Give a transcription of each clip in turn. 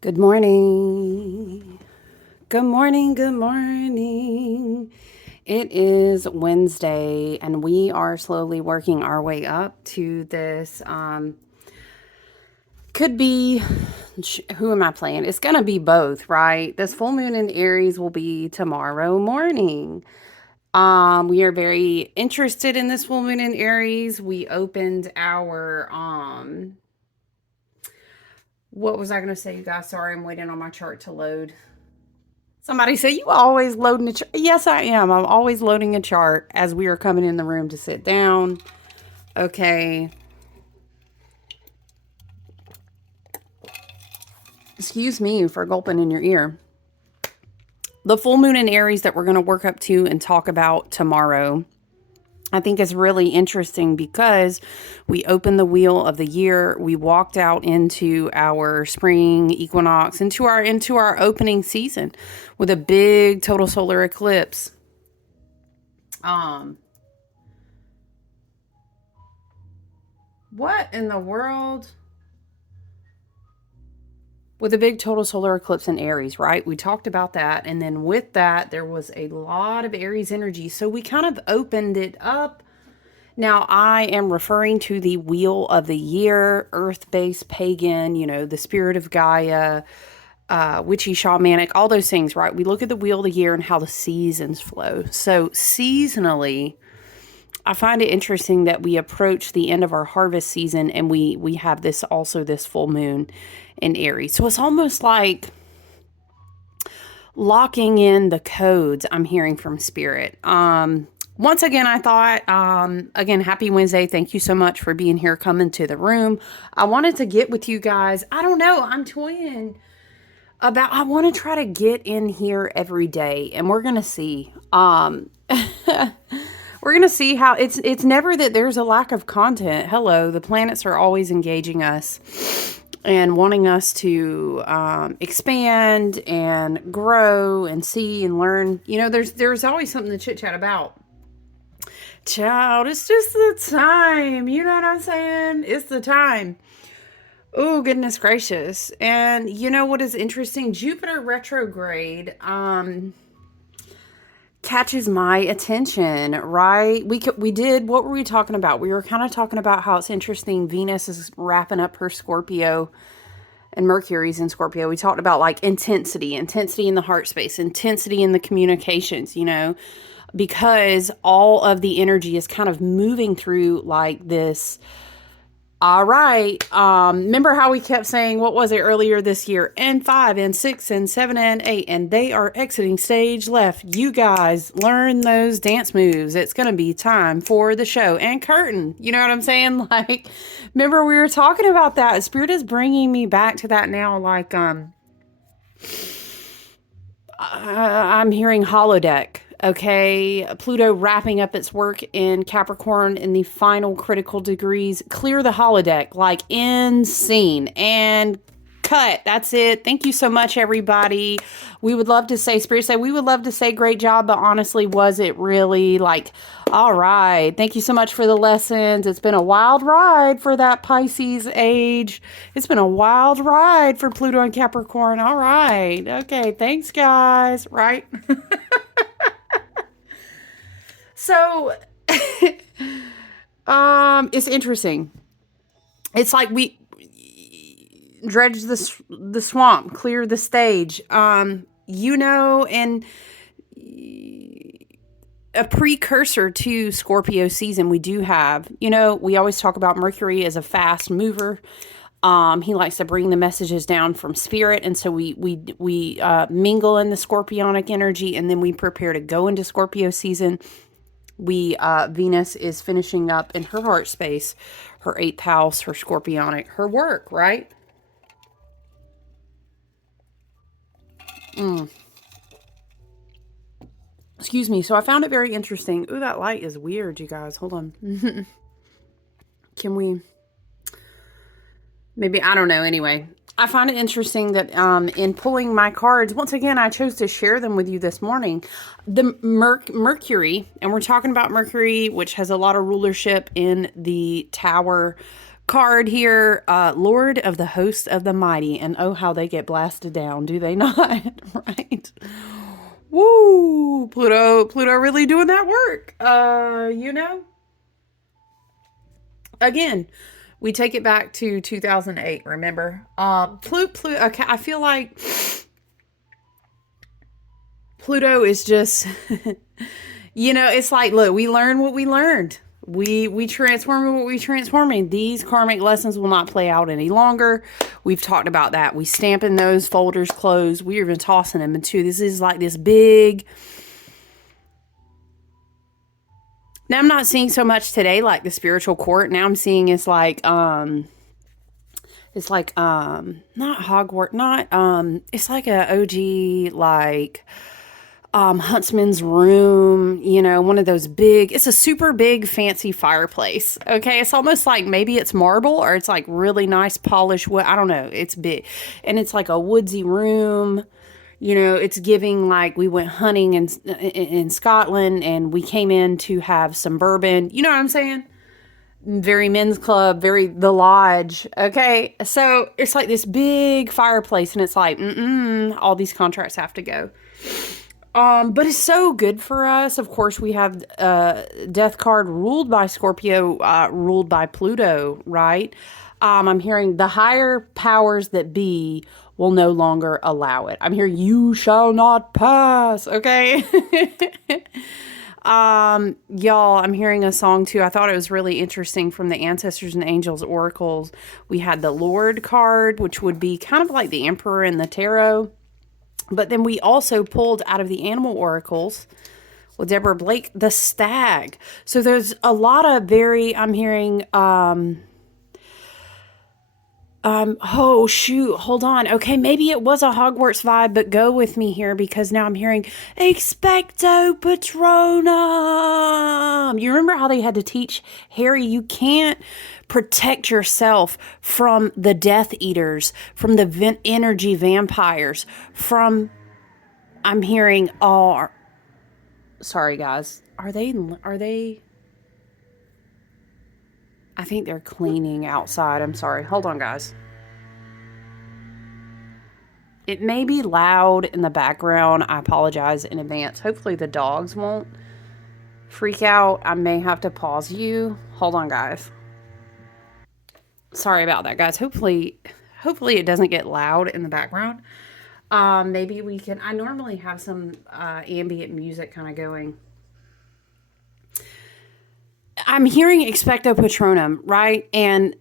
Good morning. Good morning. Good morning. It is Wednesday, and we are slowly working our way up to this. Could be, who am I playing? It's going to be both, right? This full moon in Aries will be tomorrow morning. We are very interested in this full moon in Aries. We opened our, what was I going to say, you guys? Sorry, I'm waiting on my chart to load. Somebody said, you always loading a chart. Yes, I am. I'm always loading a chart as we are coming in the room to sit down. Okay. Excuse me for gulping in your ear. The full moon in Aries that we're going to work up to and talk about tomorrow, I think is really interesting because we opened the wheel of the year. We walked out into our spring equinox, into our opening season with a big total solar eclipse. What in the world? With a big total solar eclipse in Aries, right? We talked about that. And then with that, there was a lot of Aries energy. So we kind of opened it up. Now, I am referring to the wheel of the year, earth-based pagan, the spirit of Gaia, witchy, shamanic, all those things, right? We look at the wheel of the year and how the seasons flow. So seasonally, I find it interesting that we approach the end of our harvest season and we have this full moon in Aries. So it's almost like locking in the codes I'm hearing from spirit. Once again, I thought, again, happy Wednesday. Thank you so much for being here, coming to the room. I wanted to get with you guys. I don't know. I'm toying about, I want to try to get in here every day and we're going to see. We're going to see how it's never that there's a lack of content. Hello, the planets are always engaging us and wanting us to expand and grow and see and learn. There's always something to chit chat about. Child, it's just the time. You know what I'm saying? It's the time. Oh, goodness gracious. And you know what is interesting? Jupiter retrograde catches my attention, right? We did, what were we talking about? We were kind of talking about how it's interesting. Venus is wrapping up her Scorpio and Mercury's in Scorpio. We talked about like intensity in the heart space, intensity in the communications, because all of the energy is kind of moving through like this. All right. Remember how we kept saying, what was it earlier this year? N5 and 6 and 7 and 8, and they are exiting stage left. You guys learn those dance moves. It's going to be time for the show and curtain. You know what I'm saying? Like, remember we were talking about that. Spirit is bringing me back to that now. Like, I'm hearing holodeck. Okay, Pluto wrapping up its work in Capricorn in the final critical degrees. Clear the holodeck, like end scene and cut. That's it. Thank you so much, everybody. We would love to say, Spirit say, we would love to say great job, but honestly, was it really like, all right. Thank you so much for the lessons. It's been a wild ride for that Pisces age. It's been a wild ride for Pluto and Capricorn. All right. Okay. Thanks, guys. Right? So, it's interesting. It's like we dredge the swamp, clear the stage. And a precursor to Scorpio season, we do have, we always talk about Mercury as a fast mover. He likes to bring the messages down from spirit. And so we mingle in the scorpionic energy and then we prepare to go into Scorpio season. Venus is finishing up in her heart space, her 8th house, her scorpionic, her work, right? Excuse me. So I found it very interesting. Ooh, that light is weird, you guys. Hold on. Can we, maybe, I don't know. Anyway, I find it interesting that in pulling my cards, once again, I chose to share them with you this morning. The Mercury, and we're talking about Mercury, which has a lot of rulership in the Tower card here, Lord of the hosts of the mighty, and oh, how they get blasted down, do they not? Right? Woo! Pluto really doing that work. Again, we take it back to 2008, remember? Pluto, okay, I feel like Pluto is just, it's like, look, we learn what we learned. We transform what we transforming. These karmic lessons will not play out any longer. We've talked about that. We stamping those folders closed. We are even tossing them into. This is like this big. Now I'm not seeing so much today like the spiritual court. Now I'm seeing not Hogwarts, it's like a OG like huntsman's room, one of those big, it's a super big fancy fireplace. Okay. It's almost like maybe it's marble or it's like really nice polished wood. I don't know. It's big and it's like a woodsy room. It's giving like we went hunting in Scotland and we came in to have some bourbon. You know what I'm saying? Very men's club, very the lodge. Okay. So it's like this big fireplace and it's like, all these contracts have to go. But it's so good for us. Of course, we have death card ruled by Scorpio, ruled by Pluto, right? I'm hearing the higher powers that be will no longer allow it. I'm hearing you shall not pass, okay? Y'all, I'm hearing a song too. I thought it was really interesting from the Ancestors and Angels Oracles. We had the Lord card, which would be kind of like the Emperor in the Tarot. But then we also pulled out of the Animal Oracles with Deborah Blake, the Stag. So there's a lot of I'm hearing, oh shoot, hold on. Okay, maybe it was a Hogwarts vibe, but go with me here because now I'm hearing Expecto Patronum. You remember how they had to teach Harry, you can't protect yourself from the Death Eaters, from the energy vampires, I'm hearing sorry guys, are they, I think they're cleaning outside. I'm sorry. Hold on, guys. It may be loud in the background. I apologize in advance. Hopefully the dogs won't freak out. I may have to pause you. Hold on, guys. Sorry about that, guys. Hopefully it doesn't get loud in the background. Maybe we can, I normally have some ambient music kind of going. I'm hearing Expecto Patronum, right? And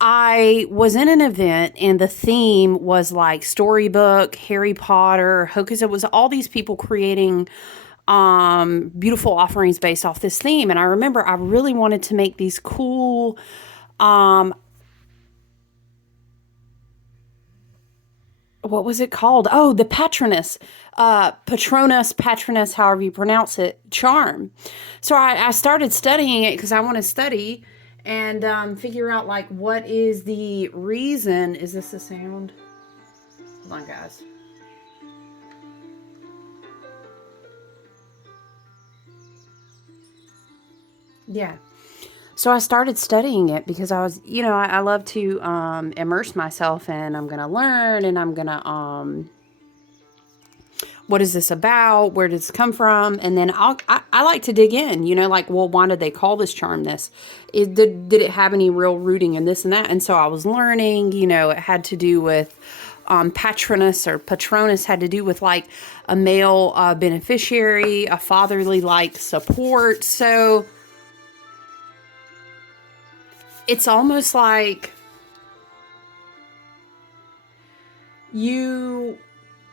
I was in an event and the theme was like storybook, Harry Potter, Hocus. It was all these people creating beautiful offerings based off this theme. And I remember I really wanted to make these cool what was it called? Oh, the Patronus, Patronus, however you pronounce it, charm. So I started studying it because I want to study and figure out like what is the reason. Is this the sound? Hold on, guys. Yeah. So I started studying it because I was, I love to immerse myself and I'm going to learn and I'm going to, what is this about? Where does this come from? And then I like to dig in, like, well, why did they call this charm this? Did it have any real rooting in this and that? And so I was learning, it had to do with Patronus or Patronus had to do with like a male beneficiary, a fatherly like support. So it's almost like you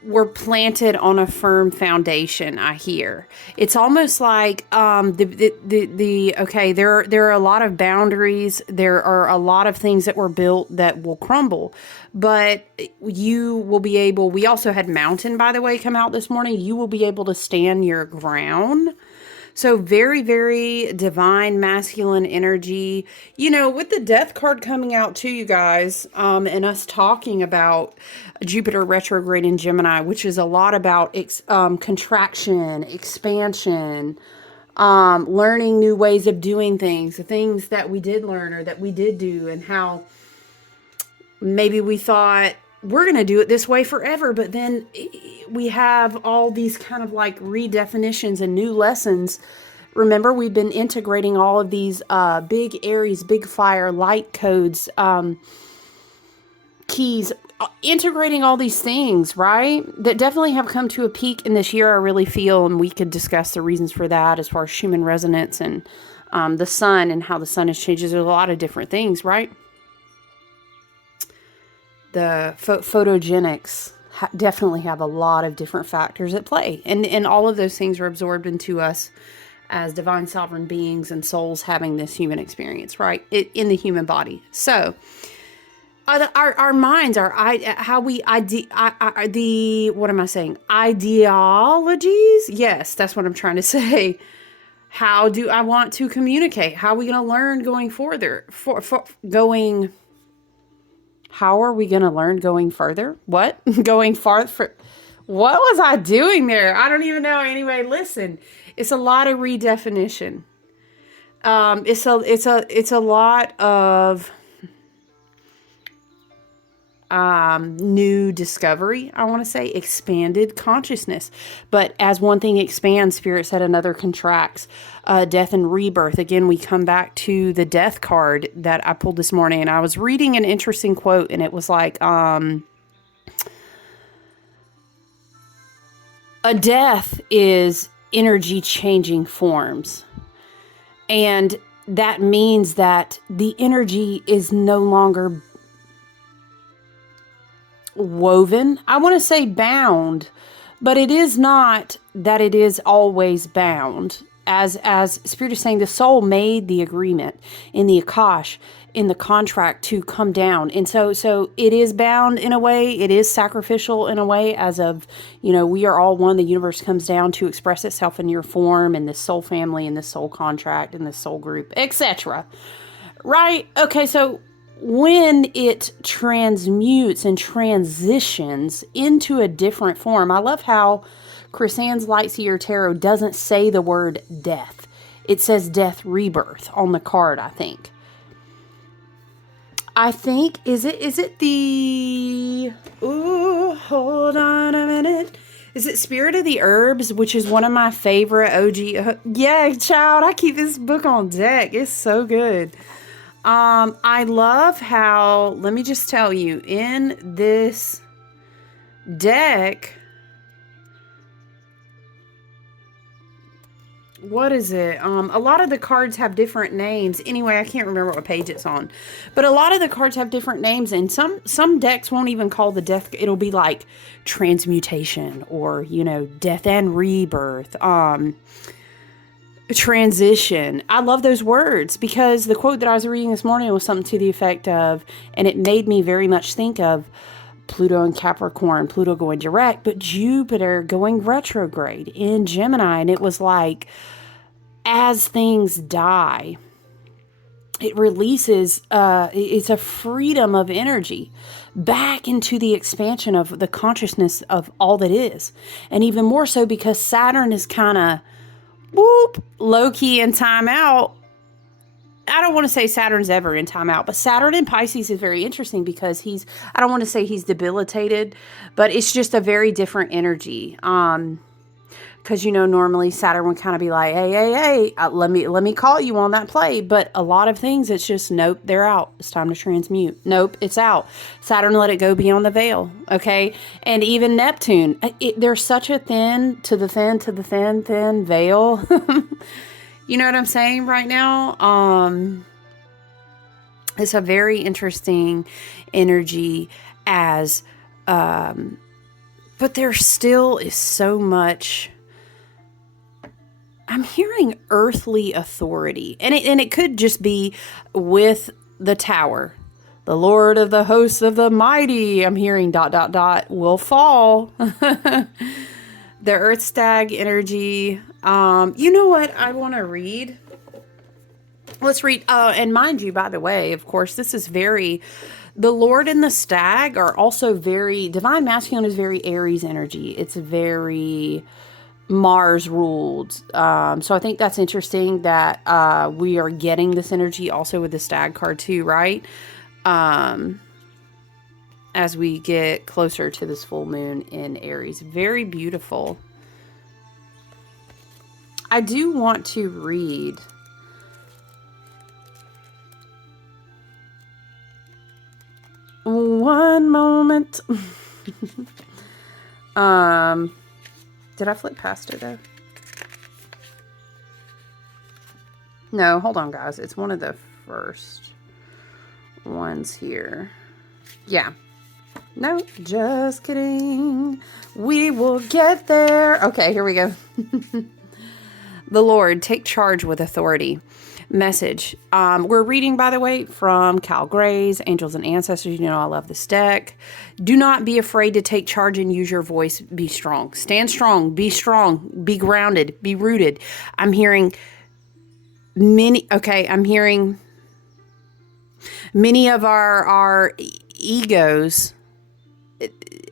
were planted on a firm foundation, I hear. It's almost like okay, there are a lot of boundaries, there are a lot of things that were built that will crumble, but you will be able, we also had Mountain, by the way, come out this morning. You will be able to stand your ground. So very, very divine masculine energy, with the death card coming out too, you guys, and us talking about Jupiter retrograde in Gemini, which is a lot about contraction, expansion, learning new ways of doing things, the things that we did learn or that we did do, and how maybe we thought we're going to do it this way forever, but then we have all these kind of like redefinitions and new lessons. Remember, we've been integrating all of these big Aries, big fire, light codes, keys, integrating all these things, right? That definitely have come to a peak in this year, I really feel, and we could discuss the reasons for that as far as Schumann resonance and the sun and how the sun has changed. There's a lot of different things, right? The photogenics definitely have a lot of different factors at play. And all of those things are absorbed into us as divine sovereign beings and souls having this human experience, right? In the human body. So our minds, how we what am I saying? Ideologies? Yes, that's what I'm trying to say. How do I want to communicate? How are we going to learn going further? How are we going to learn going further? What? Going farther? What was I doing there? I don't even know. Anyway, listen, it's a lot of redefinition. It's a lot of new discovery. I want to say expanded consciousness. But as one thing expands, Spirit said another contracts. Death and rebirth. Again, we come back to the death card that I pulled this morning, and I was reading an interesting quote, and it was like, a death is energy changing forms. And that means that the energy is no longer woven. I want to say bound, but it is not that it is always bound. As Spirit is saying, the soul made the agreement in the Akash, in the contract to come down. And so it is bound in a way, it is sacrificial in a way, as of, we are all one. The universe comes down to express itself in your form, and this soul family, and this soul contract, and this soul group, etc. Right? Okay, so when it transmutes and transitions into a different form, I love how Chris-Anne's Lightseer Tarot doesn't say the word death. It says death rebirth on the card, I think. Is it the, hold on a minute. Is it Spirit of the Herbs, which is one of my favorite OG? Yeah, child, I keep this book on deck. It's so good. I love how, let me just tell you, in this deck, what is it? A lot of the cards have different names. Anyway, I can't remember what page it's on, but a lot of the cards have different names, and some decks won't even call the death. It'll be like transmutation, or, death and rebirth, transition. I love those words, because the quote that I was reading this morning was something to the effect of, and it made me very much think of Pluto and Capricorn, Pluto going direct, but Jupiter going retrograde in Gemini. And it was like, as things die, it releases, it's a freedom of energy back into the expansion of the consciousness of all that is. And even more so because Saturn is kind of low-key in time out. I don't want to say Saturn's ever in time out, but Saturn in Pisces is very interesting because I don't want to say he's debilitated, but it's just a very different energy. Because, normally Saturn would kind of be like, hey, let me call you on that play. But a lot of things, it's just, nope, they're out. It's time to transmute. Nope, it's out. Saturn let it go beyond the veil. Okay. And even Neptune, there's such a thin veil. You know what I'm saying right now? It's a very interesting energy but there still is so much. I'm hearing earthly authority, and it could just be with the tower. The Lord of the hosts of the mighty, I'm hearing ... will fall. The earth stag energy. You know what I want to read? Let's read. And mind you, by the way, of course, this is the Lord and the stag are also very, divine masculine is very Aries energy. It's very Mars ruled. So I think that's interesting that we are getting this energy also with the Stag card too, right? As we get closer to this full moon in Aries. Very beautiful. I do want to read one moment. Did I flip past it though? No, hold on guys. It's one of the first ones here. Yeah. No, just kidding. We will get there. Okay, here we go. The Lord, take charge with authority. Message. We're reading, by the way, from Cal Gray's Angels and Ancestors. You know I love this deck. Do not be afraid to take charge and use your voice. Be strong. Stand strong. Be strong. Be grounded. Be rooted. I'm hearing many of our egos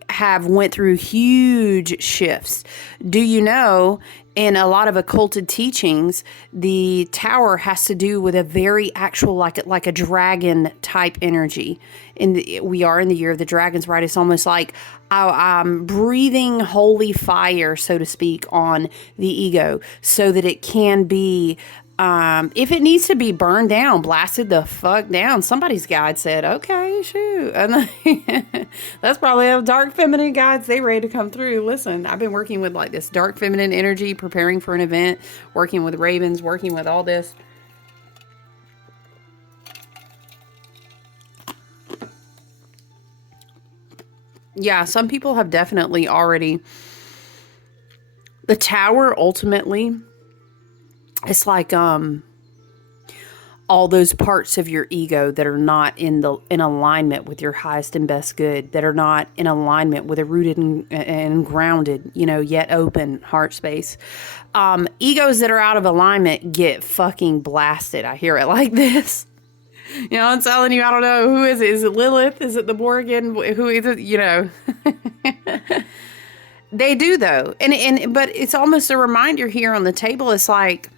have went through huge shifts. Do you know, in a lot of occulted teachings, the tower has to do with a very actual, like a dragon type energy. We are in the year of the dragons, right? It's almost like I'm breathing holy fire, so to speak, on the ego so that it can be, if it needs to be burned down, blasted the fuck down. Somebody's guide said, okay, shoot. And that's probably a dark feminine guides. They ready to come through. Listen, I've been working with like this dark feminine energy, preparing for an event, working with ravens, working with all this. Yeah, some people have definitely already. The tower ultimately, it's like all those parts of your ego that are not in alignment with your highest and best good, that are not in alignment with a rooted and grounded, yet open heart space. Egos that are out of alignment get fucking blasted. I hear it like this. I'm telling you, I don't know. Who is it? Is it Lilith? Is it the Morgan? Who is it? They do though. But it's almost a reminder here on the table. It's like,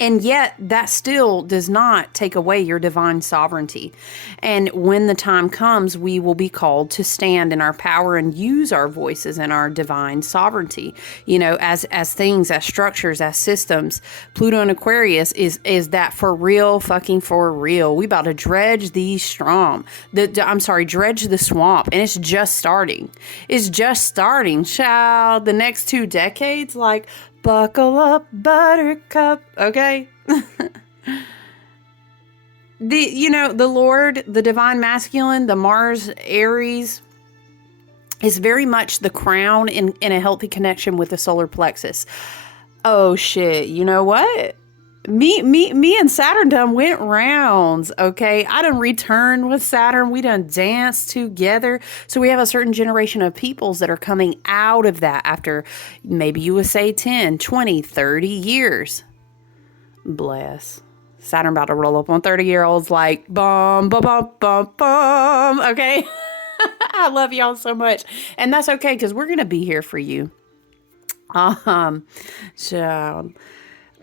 and yet that still does not take away your divine sovereignty. And when the time comes, we will be called to stand in our power and use our voices and our divine sovereignty, as things, as structures, as systems. Pluto and Aquarius is that for real, fucking for real. We about to dredge these dredge the swamp. And it's just starting. It's just starting, child. The next 2 decades, like, buckle up, buttercup, okay? The Lord, the divine masculine, the Mars, Aries, is very much the crown in a healthy connection with the solar plexus. Oh, shit. You know what? Me and Saturn done went rounds, okay? I done returned with Saturn. We done danced together. So we have a certain generation of peoples that are coming out of that after maybe you would say 10, 20, 30 years. Bless. Saturn about to roll up on 30-year-olds like, bum, bum, bum, bum, bum, okay? I love y'all so much. And that's okay because we're going to be here for you.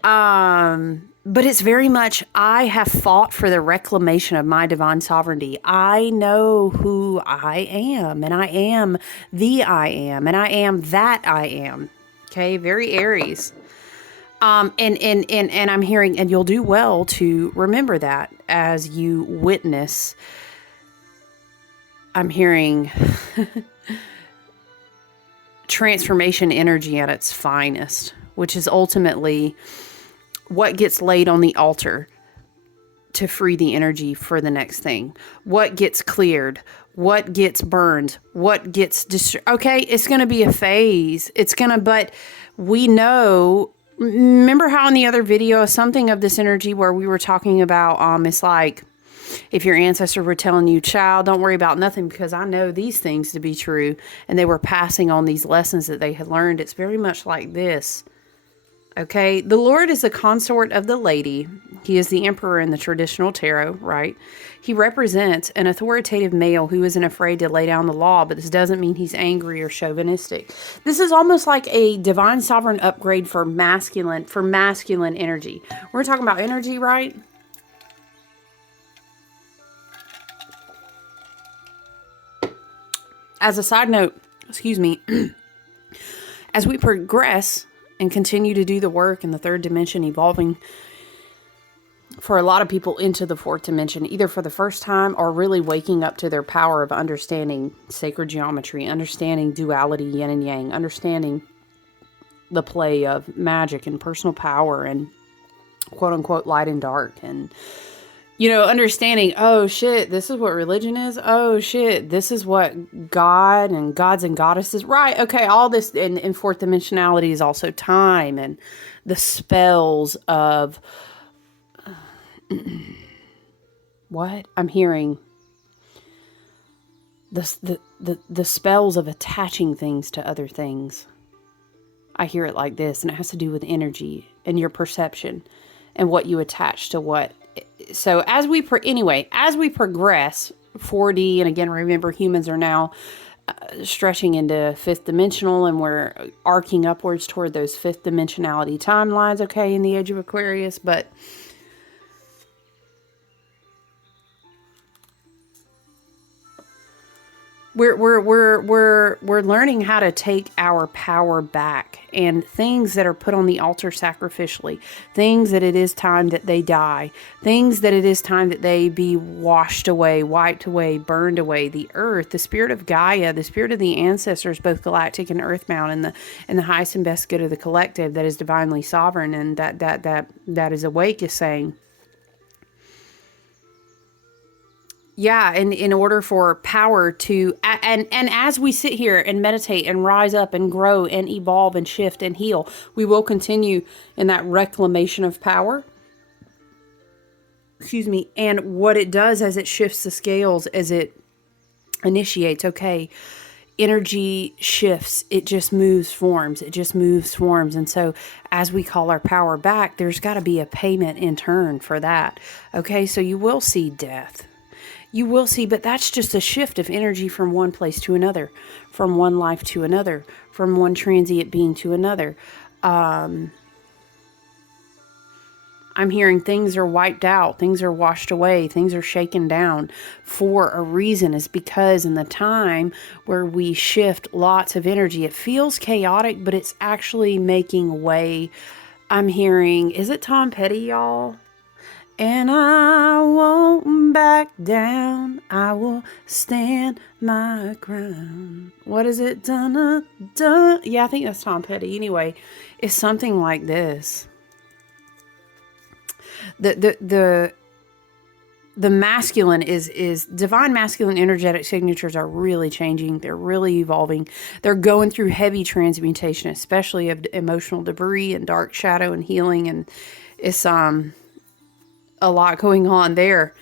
But it's very much, I have fought for the reclamation of my divine sovereignty. I know who I am, and I am the I am, and I am that I am. Okay, very Aries. And I'm hearing, and you'll do well to remember that as you witness. I'm hearing transformation energy at its finest, which is ultimately what gets laid on the altar to free the energy for the next thing. What gets cleared, what gets burned, what gets okay, it's going to be a phase. But we know, remember how in the other video, something of this energy where we were talking about, it's like, if your ancestors were telling you, child, don't worry about nothing because I know these things to be true, and they were passing on these lessons that they had learned. It's very much like this. Okay, the Lord is a consort of the lady. He is the emperor in the traditional tarot, right? He represents an authoritative male who isn't afraid to lay down the law, but this doesn't mean he's angry or chauvinistic. This is almost like a divine sovereign upgrade for masculine energy. We're talking about energy, right? As a side note, excuse me, as we progress and continue to do the work in the third dimension, evolving for a lot of people into the fourth dimension, either for the first time or really waking up to their power of understanding sacred geometry, understanding duality, yin and yang, understanding the play of magic and personal power and quote unquote light and dark, and understanding, oh shit, this is what religion is. Oh shit, this is what God and gods and goddesses, right? Okay, all this in fourth dimensionality is also time and the spells of what I'm hearing. The spells of attaching things to other things. I hear it like this, and it has to do with energy and your perception and what you attach to what. So as we progress 4D, and again, remember humans are now stretching into fifth dimensional, and we're arcing upwards toward those fifth dimensionality timelines, okay, in the age of Aquarius, but we're learning how to take our power back, and things that are put on the altar sacrificially, things that it is time that they die, things that it is time that they be washed away, wiped away, burned away. The earth, the spirit of Gaia, the spirit of the ancestors, both galactic and earthbound, and the highest and best good of the collective that is divinely sovereign and that is awake, is saying, yeah, and in order for power to, and as we sit here and meditate and rise up and grow and evolve and shift and heal, we will continue in that reclamation of power. Excuse me. And what it does as it shifts the scales, as it initiates, okay, energy shifts, it just moves forms, and so as we call our power back, there's got to be a payment in turn for that. Okay, so you will see death. You will see, but that's just a shift of energy from one place to another, from one life to another, from one transient being to another. I'm hearing things are wiped out, things are washed away, things are shaken down for a reason. Is because in the time where we shift lots of energy, it feels chaotic, but it's actually making way. I'm hearing, is it Tom Petty, y'all? And I won't back down. I will stand my ground. What is it? Dun, dun. Yeah, I think that's Tom Petty. Anyway, it's something like this. The masculine is divine masculine energetic signatures are really changing. They're really evolving. They're going through heavy transmutation, especially of emotional debris and dark shadow and healing. And it's a lot going on there.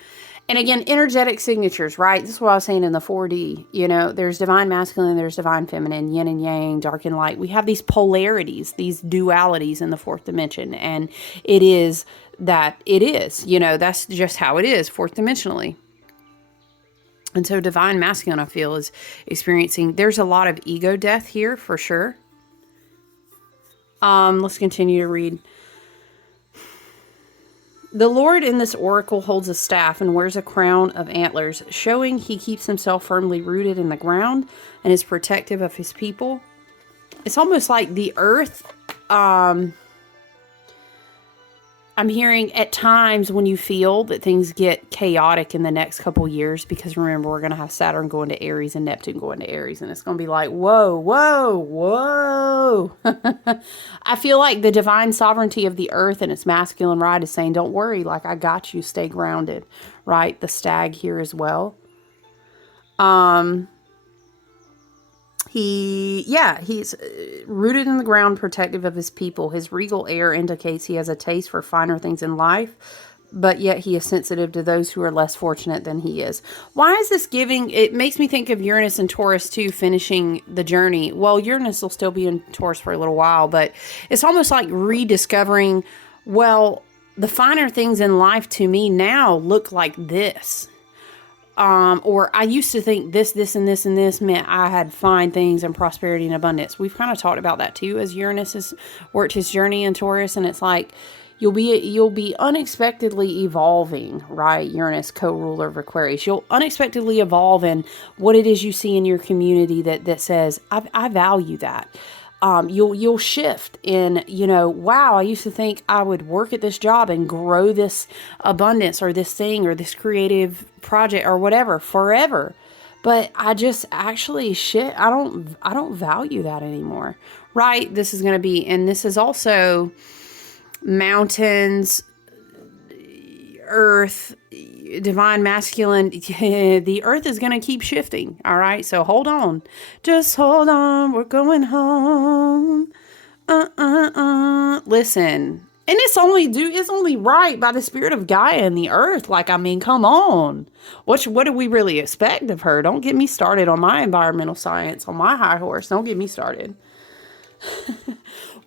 And again, energetic signatures, right? This is what I was saying in the 4D. There's divine masculine, there's divine feminine, yin and yang, dark and light. We have these polarities, these dualities in the fourth dimension. And it is that it is, that's just how it is, fourth dimensionally. And so divine masculine, I feel, is experiencing, there's a lot of ego death here for sure. Let's continue to read. The Lord in this oracle holds a staff and wears a crown of antlers, showing he keeps himself firmly rooted in the ground and is protective of his people. It's almost like the earth. I'm hearing at times when you feel that things get chaotic in the next couple years, because remember, we're going to have Saturn going to Aries and Neptune going to Aries, and it's going to be like, whoa, whoa, whoa. I feel like the divine sovereignty of the earth and its masculine right is saying, don't worry, like I got you, stay grounded, right? The stag here as well. He's rooted in the ground, protective of his people. His regal air indicates he has a taste for finer things in life, but yet he is sensitive to those who are less fortunate than he is. Why is this giving? It makes me think of Uranus and Taurus too, finishing the journey. Well, Uranus will still be in Taurus for a little while, but it's almost like rediscovering, well, the finer things in life to me now look like this. Or I used to think this, and this, and this meant I had fine things and prosperity and abundance. We've kind of talked about that too, as Uranus has worked his journey in Taurus, and it's like you'll be unexpectedly evolving, right? Uranus, co-ruler of Aquarius. You'll unexpectedly evolve in what it is you see in your community that says, I value that. You'll shift in, wow, I used to think I would work at this job and grow this abundance or this thing or this creative project or whatever forever. But I just actually I don't value that anymore. Right? This is going to be, and this is also mountains, earth, divine masculine. The earth is going to keep shifting. All right. So hold on. Just hold on. We're going home. Listen. And it's only right by the spirit of Gaia and the earth. Like, I mean, come on. What do we really expect of her? Don't get me started on my environmental science, on my high horse. Don't get me started.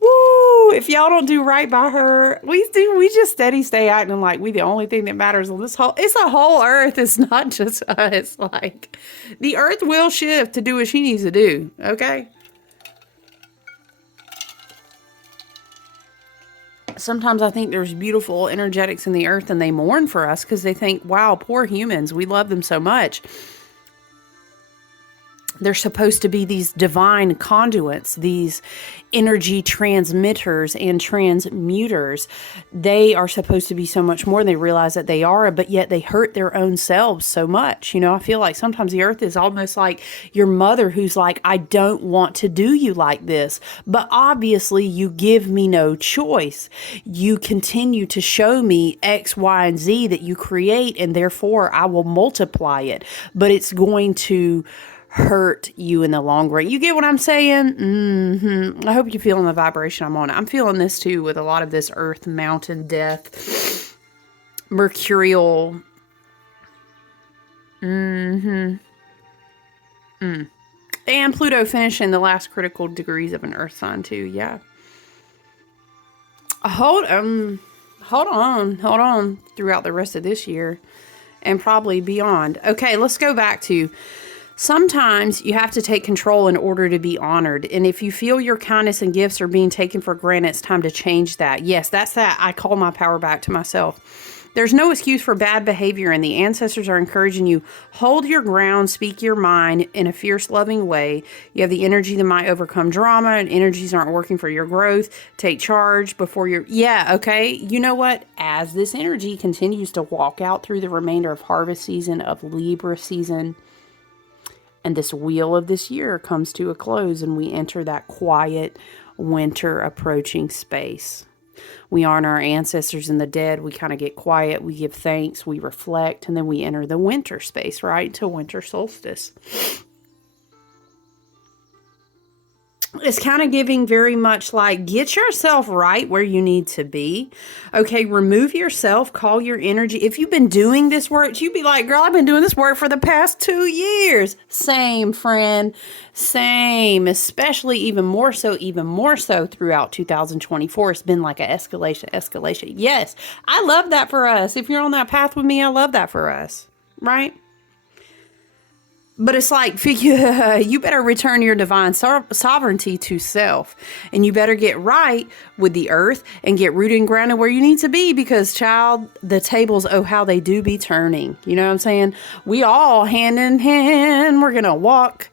Woo! If y'all don't do right by her, we just steady stay acting like we the only thing that matters on this whole. It's a whole earth. It's not just us. Like, the earth will shift to do what she needs to do. Okay. Sometimes I think there's beautiful energetics in the earth, and they mourn for us because they think, "Wow, poor humans. We love them so much." They're supposed to be these divine conduits, these energy transmitters and transmuters. They are supposed to be so much more. They realize that they are, but yet they hurt their own selves so much. I feel like sometimes the earth is almost like your mother who's like, I don't want to do you like this, but obviously you give me no choice. You continue to show me X, Y, and Z that you create, and therefore I will multiply it, but it's going to hurt you in the long run. You get what I'm saying? I hope you're feeling the vibration I'm on. I'm feeling this too with a lot of this earth, mountain, death, mercurial. And Pluto finishing the last critical degrees of an earth sign too. Yeah. Hold on throughout the rest of this year and probably beyond. Okay, let's go back to sometimes you have to take control in order to be honored. And if you feel your kindness and gifts are being taken for granted, it's time to change that. Yes, that's that. I call my power back to myself. There's no excuse for bad behavior, and the ancestors are encouraging you. Hold your ground, speak your mind in a fierce, loving way. You have the energy that might overcome drama, and energies aren't working for your growth. Take charge before you're... Yeah, okay. You know what? As this energy continues to walk out through the remainder of harvest season, of Libra season, and this wheel of this year comes to a close, and we enter that quiet winter approaching space. We honor our ancestors and the dead. We kind of get quiet. We give thanks. We reflect. And then we enter the winter space, right? Until winter solstice. It's kind of giving very much like, get yourself right where you need to be. Okay, remove yourself, call your energy. If you've been doing this work, you'd be like, girl, I've been doing this work for the past 2 years. Same, friend. Same. Especially even more so throughout 2024. It's been like an escalation. Yes, I love that for us. If you're on that path with me, I love that for us. Right? But it's like, you better return your divine sovereignty to self. And you better get right with the earth and get rooted and grounded where you need to be. Because, child, the tables, oh, how they do be turning. You know what I'm saying? We all, hand in hand, we're going to walk.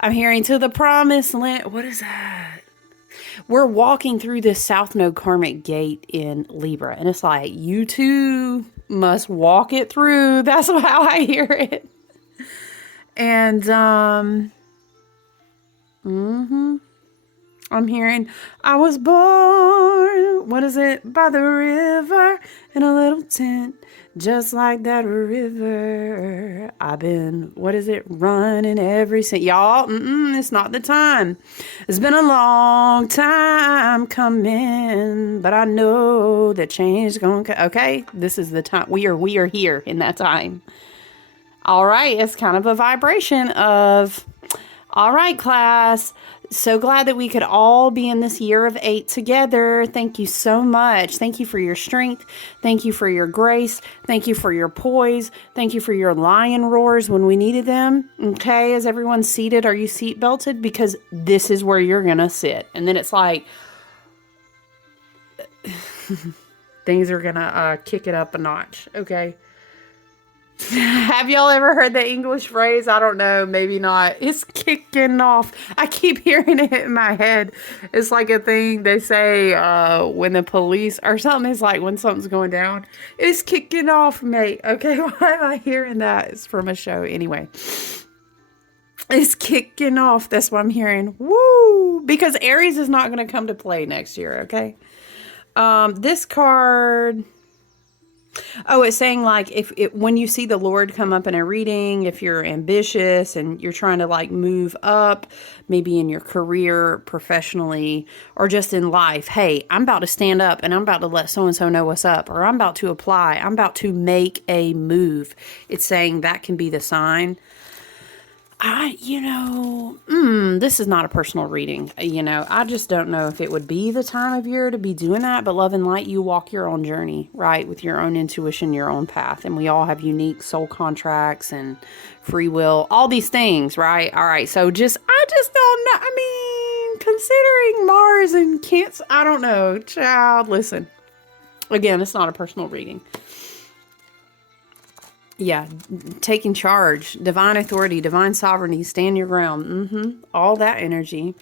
I'm hearing to the promised land. What is that? We're walking through this South Node karmic gate in Libra. And it's like, you too must walk it through. That's how I hear it. And, I'm hearing, I was born, what is it, by the river in a little tent, just like that river. I've been, what is it, running every single, y'all, it's not the time. It's been a long time coming, but I know that change is going to, okay, this is the time. We are here in that time. All right, it's kind of a vibration of, all right, class. So glad that we could all be in this year of 8 together. Thank you so much. Thank you for your strength. Thank you for your grace. Thank you for your poise. Thank you for your lion roars when we needed them. Okay, is everyone seated? Are you seat belted? Because this is where you're going to sit. And then it's like, things are going to kick it up a notch. Okay. Have y'all ever heard the English phrase? I don't know, maybe not. It's kicking off. I keep hearing it in my head. It's like a thing they say when the police or something is like when something's going down. It's kicking off, mate. Okay, why am I hearing that? It's from a show. Anyway, it's kicking off. That's what I'm hearing. Woo! Because Aries is not going to come to play next year, okay? This card... Oh, it's saying like when you see the Lord come up in a reading, if you're ambitious and you're trying to like move up, maybe in your career, professionally, or just in life, hey, I'm about to stand up and I'm about to let so-and-so know what's up, or I'm about to apply, I'm about to make a move. It's saying that can be the sign. This is not a personal reading. I just don't know if it would be the time of year to be doing that. But love and light, you walk your own journey, right? With your own intuition, your own path. And we all have unique soul contracts and free will, all these things, right? All right. So I just don't know. I mean, considering Mars and Cancer, I don't know. Child, listen. Again, it's not a personal reading. Yeah, taking charge, divine authority, divine sovereignty, stand your ground. All that energy.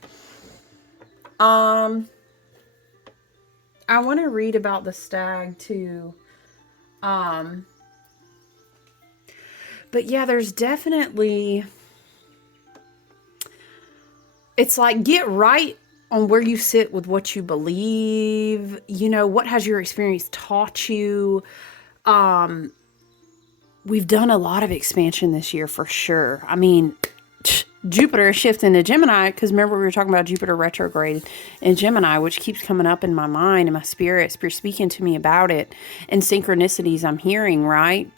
I want to read about the stag too. But yeah, there's definitely, it's like get right on where you sit with what you believe. What has your experience taught you? We've done a lot of expansion this year for sure. I mean, Jupiter is shifting to Gemini because remember we were talking about Jupiter retrograde in Gemini, which keeps coming up in my mind and my spirit speaking to me about it, and synchronicities I'm hearing, right?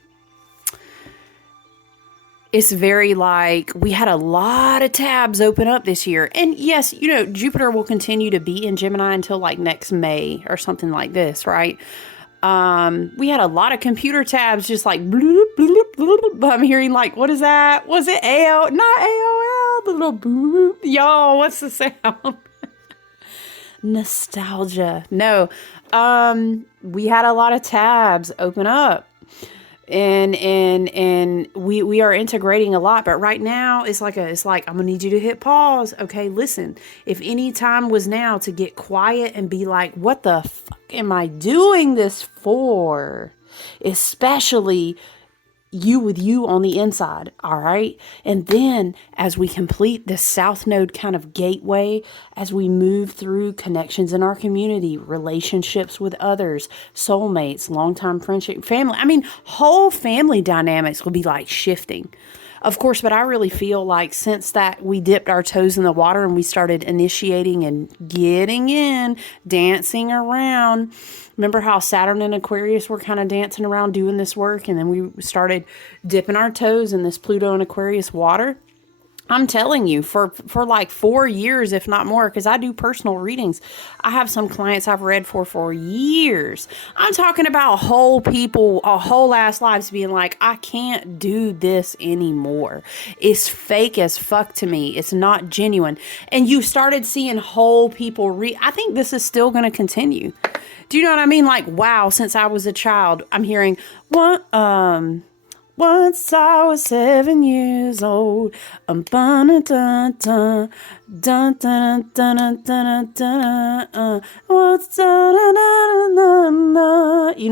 It's very like we had a lot of tabs open up this year. And yes, Jupiter will continue to be in Gemini until like next May or something like this, right? We had a lot of computer tabs just like bloop, bloop, bloop, bloop. I'm hearing like, what is that? Was it AOL? Not AOL, the little boop. Y'all, what's the sound? Nostalgia. No. We had a lot of tabs open up. And we are integrating a lot, but right now it's like I'm gonna need you to hit pause. Okay, listen, if any time was now to get quiet and be like, what the fuck am I doing this for? Especially you with you on the inside, all right? And then as we complete this South Node kind of gateway, as we move through connections in our community, relationships with others, soulmates, longtime friendship, family, whole family dynamics will be like shifting. Of course, but I really feel like since that we dipped our toes in the water and we started initiating and getting in, dancing around. Remember how Saturn and Aquarius were kind of dancing around doing this work, and then we started dipping our toes in this Pluto and Aquarius water? I'm telling you, for like 4 years, if not more, because I do personal readings. I have some clients I've read for years. I'm talking about whole people, a whole ass lives being like, I can't do this anymore. It's fake as fuck to me. It's not genuine. And you started seeing whole people I think this is still going to continue. Do you know what I mean? Like, wow, since I was a child, I'm hearing, once I was 7 years old. You know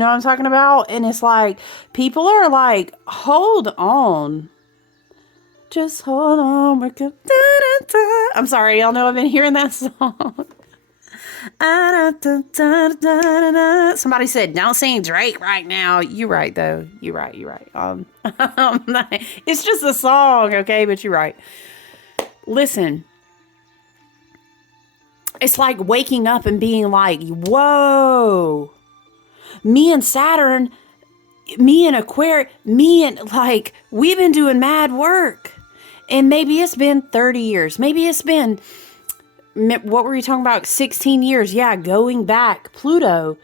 what I'm talking about? And it's like, people are like, hold on. Just hold on. I'm sorry, y'all know I've been hearing that song. Somebody said, don't sing Drake right now. You're right, though. You're right. You're right. It's just a song, okay? But you're right. Listen, it's like waking up and being like, whoa, me and Saturn, me and Aquarius, me and like, we've been doing mad work. And maybe it's been 30 years. Maybe it's been, what were you talking about? 16 years. Yeah, going back. Pluto.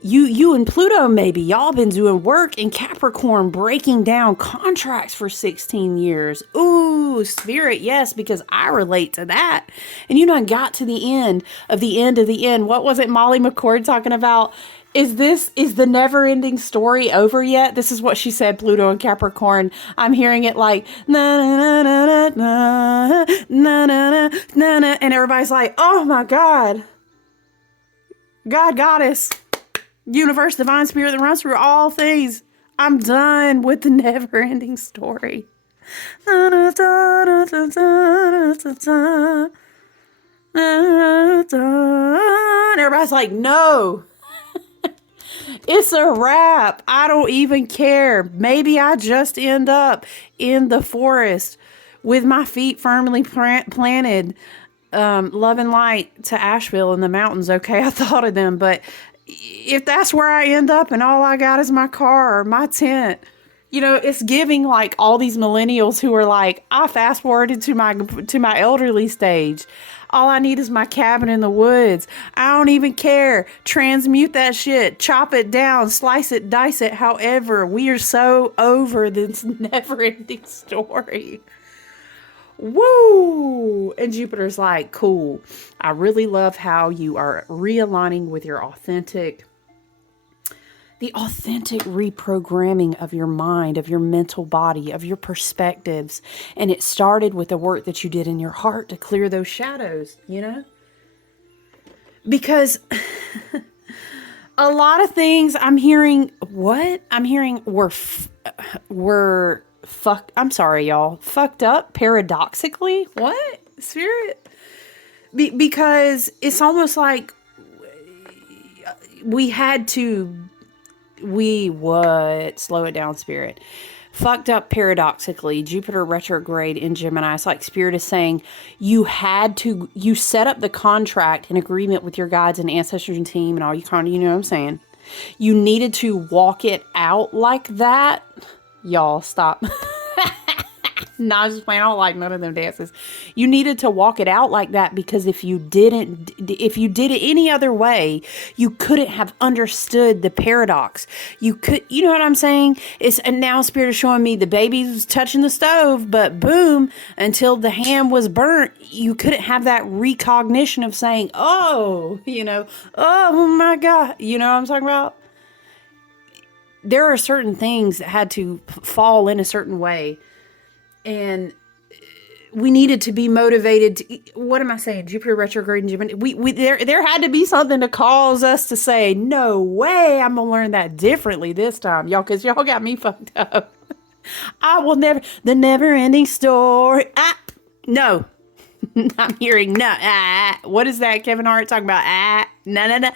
You and Pluto, maybe y'all been doing work in Capricorn, breaking down contracts for 16 years. Ooh, spirit, yes, because I relate to that. And you done got to the end of the end of the end. What was it Molly McCord talking about? Is the never-ending story over yet? This is what she said, Pluto and Capricorn. I'm hearing it like, na na na na na na na na na, and everybody's like, oh my God. God, goddess. Universe, divine spirit that runs through all things. I'm done with the never-ending story. And everybody's like, no. It's a wrap. I don't even care. Maybe I just end up in the forest with my feet firmly planted, love and light to Asheville in the mountains. Okay, I thought of them, but if that's where I end up and all I got is my car or my tent, you know, it's giving like all these millennials who are like, I fast forwarded to my elderly stage. All I need is my cabin in the woods. I don't even care. Transmute that shit. Chop it down. Slice it. Dice it. However, we are so over this never-ending story. Woo! And Jupiter's like, cool. I really love how you are realigning with your the authentic reprogramming of your mind, of your mental body, of your perspectives. And it started with the work that you did in your heart to clear those shadows, you know? Because a lot of things I'm hearing, were I'm sorry, y'all, fucked up paradoxically. What? Spirit? Because it's almost like we had to, slow it down, Spirit. Fucked up paradoxically, Jupiter retrograde in Gemini. It's like Spirit is saying you set up the contract in agreement with your guides and ancestors and team and all you kind of, you know what I'm saying? You needed to walk it out like that. Y'all, stop. No, I was just playing. I don't like none of them dances. You needed to walk it out like that because if you did it any other way, you couldn't have understood the paradox. You know what I'm saying? And now Spirit is showing me the baby was touching the stove, but boom, until the ham was burnt, you couldn't have that recognition of saying, oh, you know, oh my God, you know what I'm talking about? There are certain things that had to fall in a certain way. And we needed to be motivated to, what am I saying? Jupiter retrograde and Gemini. There had to be something to cause us to say, no way, I'm going to learn that differently this time, y'all, because y'all got me fucked up. I will never, the never ending story. No, I'm hearing no. What is that Kevin Hart talking about? No.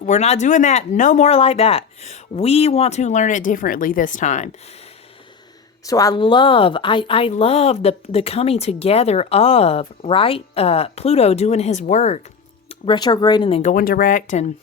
We're not doing that. No more like that. We want to learn it differently this time. So I love the coming together of, right? Pluto doing his work, retrograde and then going direct and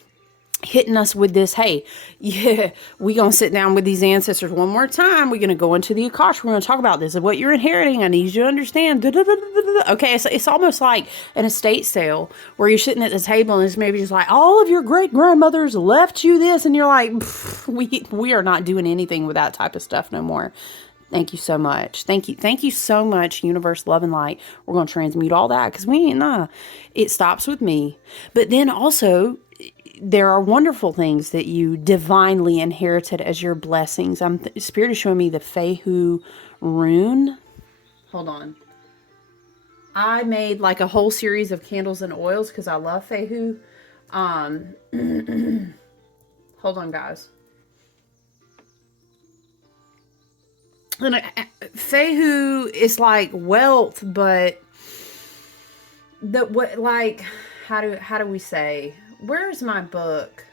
hitting us with this, hey, yeah, we going to sit down with these ancestors one more time. We're going to go into the Akash. We're going to talk about this, of what you're inheriting. I need you to understand. Okay, it's almost like an estate sale where you're sitting at the table and it's maybe just like, all of your great-grandmothers left you this. And you're like, we are not doing anything with that type of stuff no more. Thank you so much. Thank you so much, universe, love, and light. We're going to transmute all that because it stops with me. But then also, there are wonderful things that you divinely inherited as your blessings. Spirit is showing me the Fehu rune. Hold on. I made like a whole series of candles and oils because I love Fehu. Hold on, guys. And Fehu is like wealth, but how do we say? Where's my book?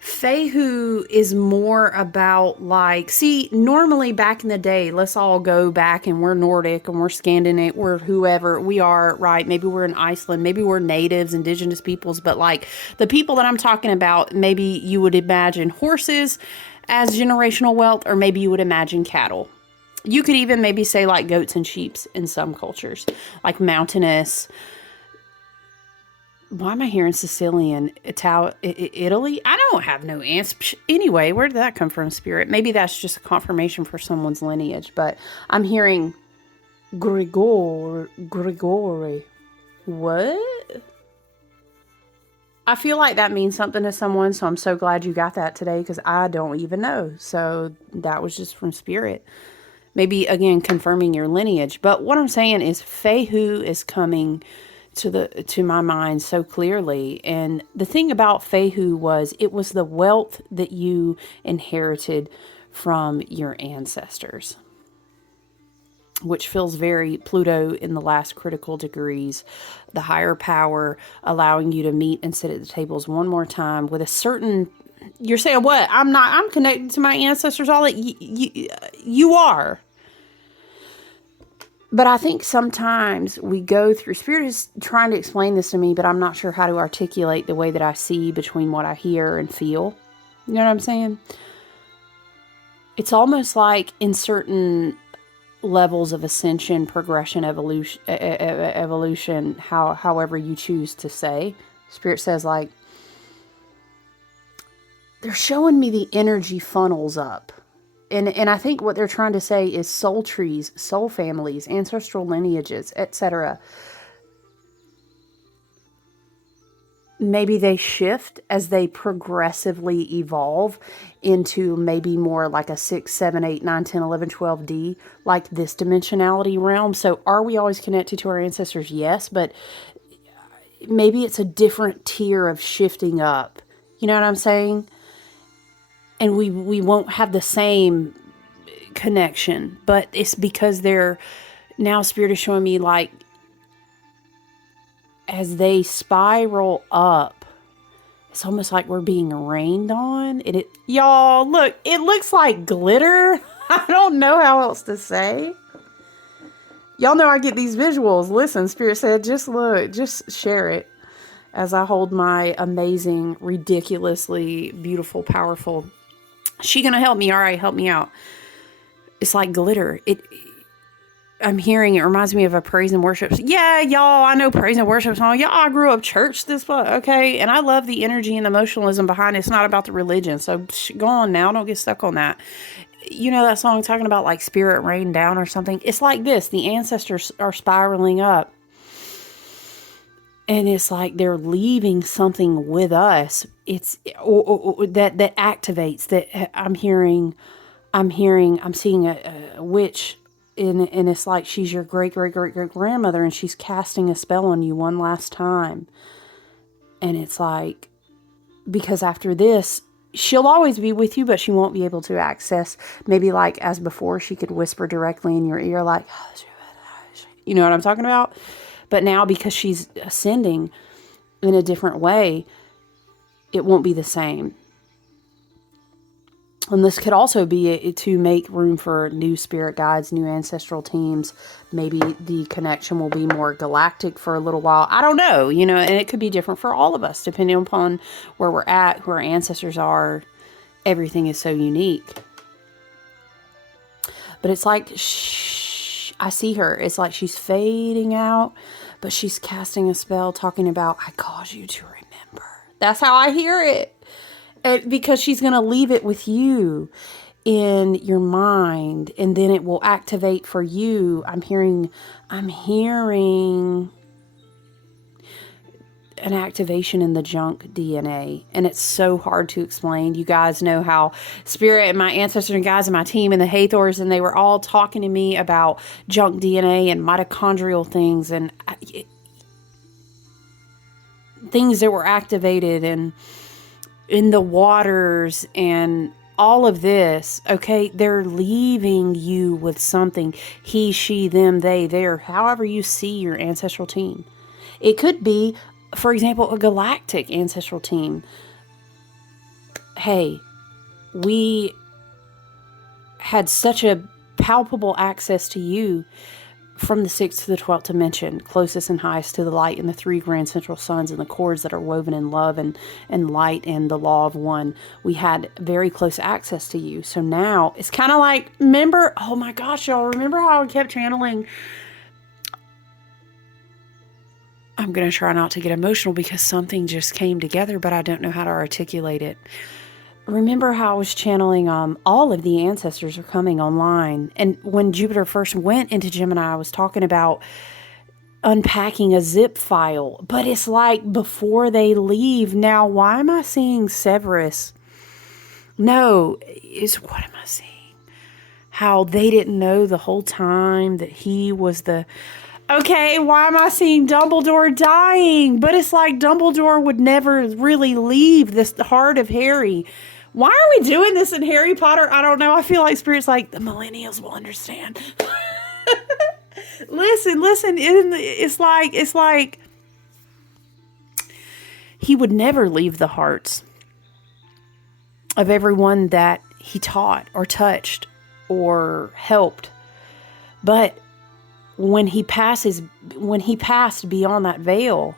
Fehu is more about like, see, normally back in the day, let's all go back and we're Nordic and we're Scandinavian, we're whoever we are, right? Maybe we're in Iceland, maybe we're natives, indigenous peoples, but like the people that I'm talking about, maybe you would imagine horses as generational wealth, or maybe you would imagine cattle. You could even maybe say like goats and sheep in some cultures, like mountainous. Why am I hearing Sicilian, Italy? I don't have no answer. Anyway, where did that come from, Spirit? Maybe that's just a confirmation for someone's lineage, but I'm hearing Grigori. What? I feel like that means something to someone, so I'm so glad you got that today, because I don't even know. So that was just from Spirit. Maybe, again, confirming your lineage. But what I'm saying is Fehu is coming to my mind so clearly. And the thing about Fehu was it was the wealth that you inherited from your ancestors, which feels very Pluto in the last critical degrees, the higher power allowing you to meet and sit at the tables one more time with a certain, you're saying, what? I'm connected to my ancestors. All that you are. But I think sometimes we go through, Spirit is trying to explain this to me, but I'm not sure how to articulate the way that I see between what I hear and feel. You know what I'm saying? It's almost like in certain levels of ascension, progression, evolution, however you choose to say. Spirit says like, they're showing me the energy funnels up. And I think what they're trying to say is soul trees, soul families, ancestral lineages, etc. Maybe they shift as they progressively evolve into maybe more like a 6, 7, 8, 9, 10, 11, 12D, like this dimensionality realm. So are we always connected to our ancestors? Yes, but maybe it's a different tier of shifting up. You know what I'm saying? And we won't have the same connection, but it's because they're now, Spirit is showing me like as they spiral up, it's almost like we're being rained on. And y'all look, it looks like glitter. I don't know how else to say. Y'all know I get these visuals. Listen, Spirit said, just look, just share it as I hold my amazing, ridiculously beautiful, powerful. She gonna help me? All right, help me out. It's like glitter. I'm hearing, it reminds me of a praise and worship. Yeah, y'all, I know praise and worship song. Y'all, I grew up church this way, okay? And I love the energy and emotionalism behind it. It's not about the religion. So go on now. Don't get stuck on that. You know that song talking about like spirit rain down or something? It's like this. The ancestors are spiraling up. And it's like they're leaving something with us. It's that activates that. I'm seeing a witch, and it's like she's your great grandmother, and she's casting a spell on you one last time. And it's like, because after this, she'll always be with you, but she won't be able to access. Maybe like as before, she could whisper directly in your ear, like, you know what I'm talking about? But now, because she's ascending in a different way, it won't be the same. And this could also be to make room for new spirit guides, new ancestral teams. Maybe the connection will be more galactic for a little while. I don't know, you know, and it could be different for all of us, depending upon where we're at, who our ancestors are. Everything is so unique. But it's like, I see her. It's like she's fading out, but she's casting a spell talking about, I cause you to remember. That's how I hear it. Because she's going to leave it with you in your mind, and then it will activate for you. I'm hearing an activation in the junk DNA, and it's so hard to explain. You guys know how Spirit and my ancestors and guys and my team and the Hathors, and they were all talking to me about junk DNA and mitochondrial things and things that were activated and in the waters and all of this. Okay, they're leaving you with something. He, she, them, they, their, however you see your ancestral team. It could be, for example, a galactic ancestral team. Hey, we had such a palpable access to you from the 6th to the 12th dimension, closest and highest to the light, and the 3 grand central suns and the cords that are woven in love and light and the law of one. We had very close access to you. So now it's kind of like, remember, oh my gosh, y'all, remember how I kept channeling? I'm going to try not to get emotional because something just came together, but I don't know how to articulate it. Remember how I was channeling all of the ancestors are coming online. And when Jupiter first went into Gemini, I was talking about unpacking a zip file. But it's like before they leave. Now, why am I seeing Severus? No, it's what am I seeing? How they didn't know the whole time that he was the... Okay, why am I seeing Dumbledore dying? But it's like Dumbledore would never really leave this heart of Harry. Why are we doing this in Harry Potter? I don't know. I feel like Spirit's like, the millennials will understand. Listen. It's like he would never leave the hearts of everyone that he taught or touched or helped. But when he passed beyond that veil,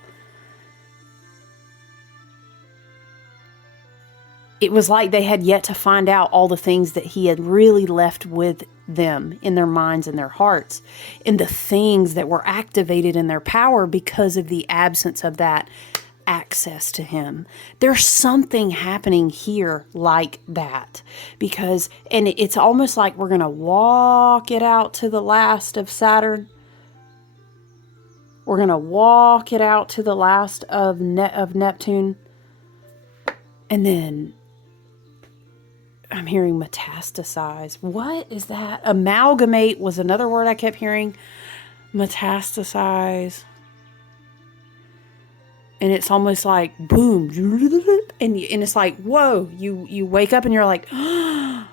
it was like they had yet to find out all the things that he had really left with them in their minds and their hearts, and the things that were activated in their power because of the absence of that access to him. There's something happening here like that, because, and it's almost like we're going to walk it out to the last of Saturn. We're going to walk it out to the last of Neptune. And then I'm hearing metastasize. What is that? Amalgamate was another word I kept hearing. Metastasize. And it's almost like boom. And it's like, whoa. You wake up and you're like, and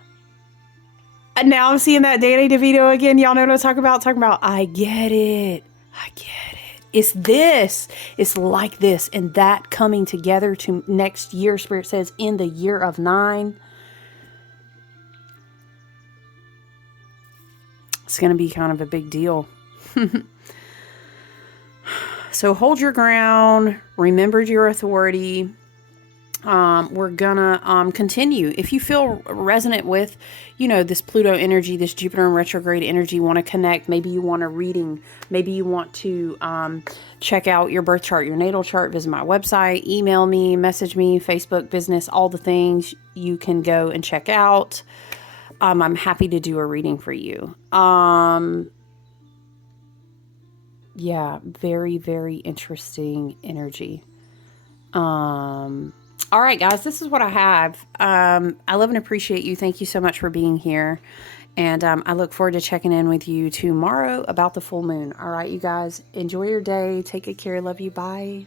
now I'm seeing that Danny DeVito again. Y'all know what I'm talking about? Talking about, I get it. It's this. It's like this. And that coming together to next year, Spirit says, in the year of 9. It's going to be kind of a big deal. So hold your ground. Remember your authority. We're gonna continue. If you feel resonant with, this Pluto energy, this Jupiter and retrograde energy, want to connect, maybe you want a reading, maybe you want to check out your birth chart, your natal chart, visit my website, email me, message me, Facebook, business, all the things you can go and check out. I'm happy to do a reading for you. Yeah, very, very interesting energy. All right, guys, this is what I have. I love and appreciate you. Thank you so much for being here. And I look forward to checking in with you tomorrow about the full moon. All right, you guys, enjoy your day. Take good care. Love you. Bye.